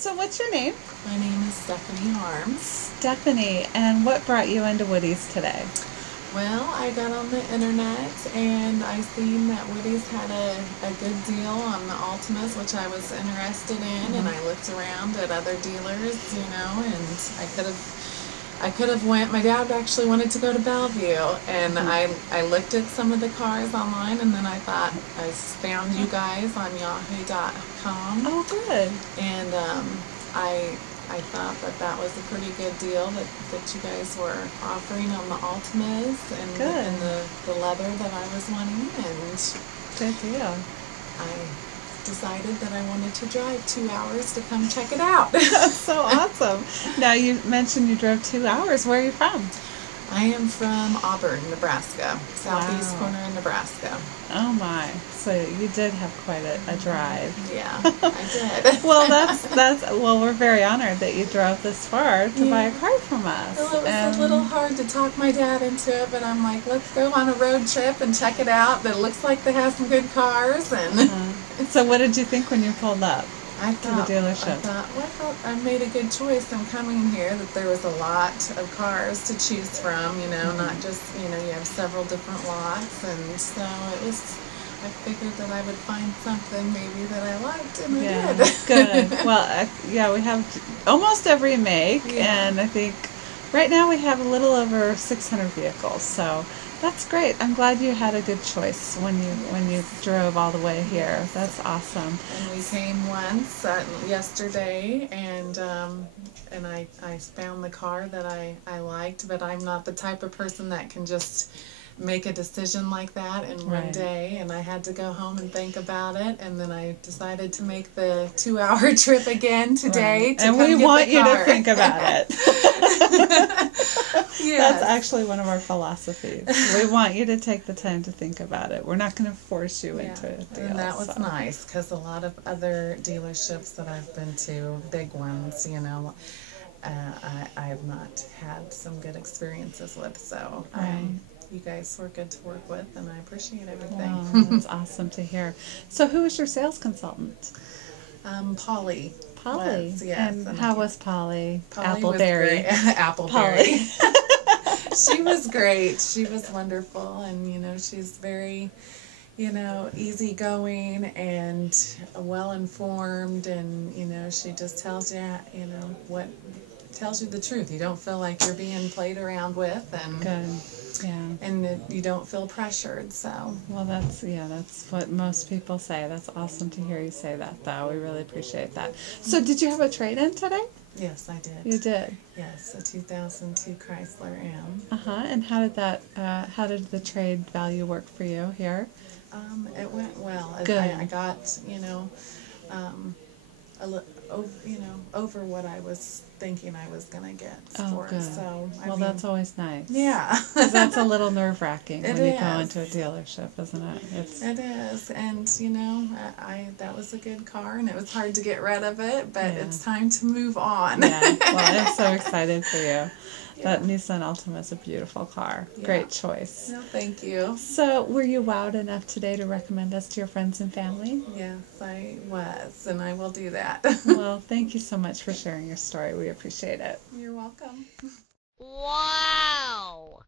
So what's your name? My name is Stephanie Harms. Stephanie, and what brought you into Woody's today? Well, I got on the internet and I seen that Woody's had a good deal on the Altimas, which I was interested in, and I looked around at other dealers, and I could have went. My dad actually wanted to go to Bellevue, and I looked at some of the cars online, and then I thought I found you guys on Yahoo.com. Oh, good. And I thought that was a pretty good deal that you guys were offering on the Altimas and, Good. and the leather that I was wanting. And Good deal. I decided that I wanted to drive 2 hours to come check it out. That's so awesome. Now, you mentioned you drove 2 hours. Where are you from? I am from Auburn, Nebraska, southeast corner of Nebraska. Oh my! So you did have quite a drive. Yeah, I did. Well, well, we're very honored that you drove this far to buy a car from us. Well, it was a little hard to talk my dad into it, but I'm like, let's go on a road trip and check it out. It looks like they have some good cars. And so, what did you think when you pulled up to the dealership? I thought I made a good choice in coming here. That there was a lot of cars to choose from. Not just you have several different lots, and so it was. I figured that I would find something maybe that I liked, and I did. Good. Well, we have almost every make, and I think right now we have a little over 600 vehicles. So that's great. I'm glad you had a good choice when you drove all the way here. That's awesome. And we came once yesterday, and I found the car that I liked, but I'm not the type of person that can just make a decision like that in one day, and I had to go home and think about it, and then I decided to make the 2-hour trip again today to and come we get want the you car. to think about it. Yes. That's actually one of our philosophies. We want you to take the time to think about it. We're not going to force you into a deal. And that was nice, because a lot of other dealerships that I've been to, big ones, I have not had some good experiences with, so you guys were good to work with, and I appreciate everything. Wow, that's awesome to hear. So who was your sales consultant? Polly. Polly. Was, yes. And how was Polly? Polly Appleberry. Appleberry. She was great. She was wonderful, and she's very, easygoing and well informed, and she just tells you, tells you the truth. You don't feel like you're being played around with, and good, yeah, and you don't feel pressured. So well, that's what most people say. That's awesome to hear you say that, though. We really appreciate that. So, did you have a trade-in today? Yes, I did. You did. Yes, a 2002 Chrysler M. And how did that? How did the trade value work for you here? It went well. Good. I got over what I was thinking I was going to get for it. So, that's always nice. Yeah. Because that's a little nerve-wracking when you go is. into a dealership, isn't it? It is. And, that was a good car, and it was hard to get rid of it, but it's time to move on. Yeah. Well, I'm so excited for you. That Nissan Altima is a beautiful car. Yeah. Great choice. No, thank you. So, were you wowed enough today to recommend us to your friends and family? Yes, I was, and I will do that. Well, thank you so much for sharing your story. We appreciate it. You're welcome. Wow!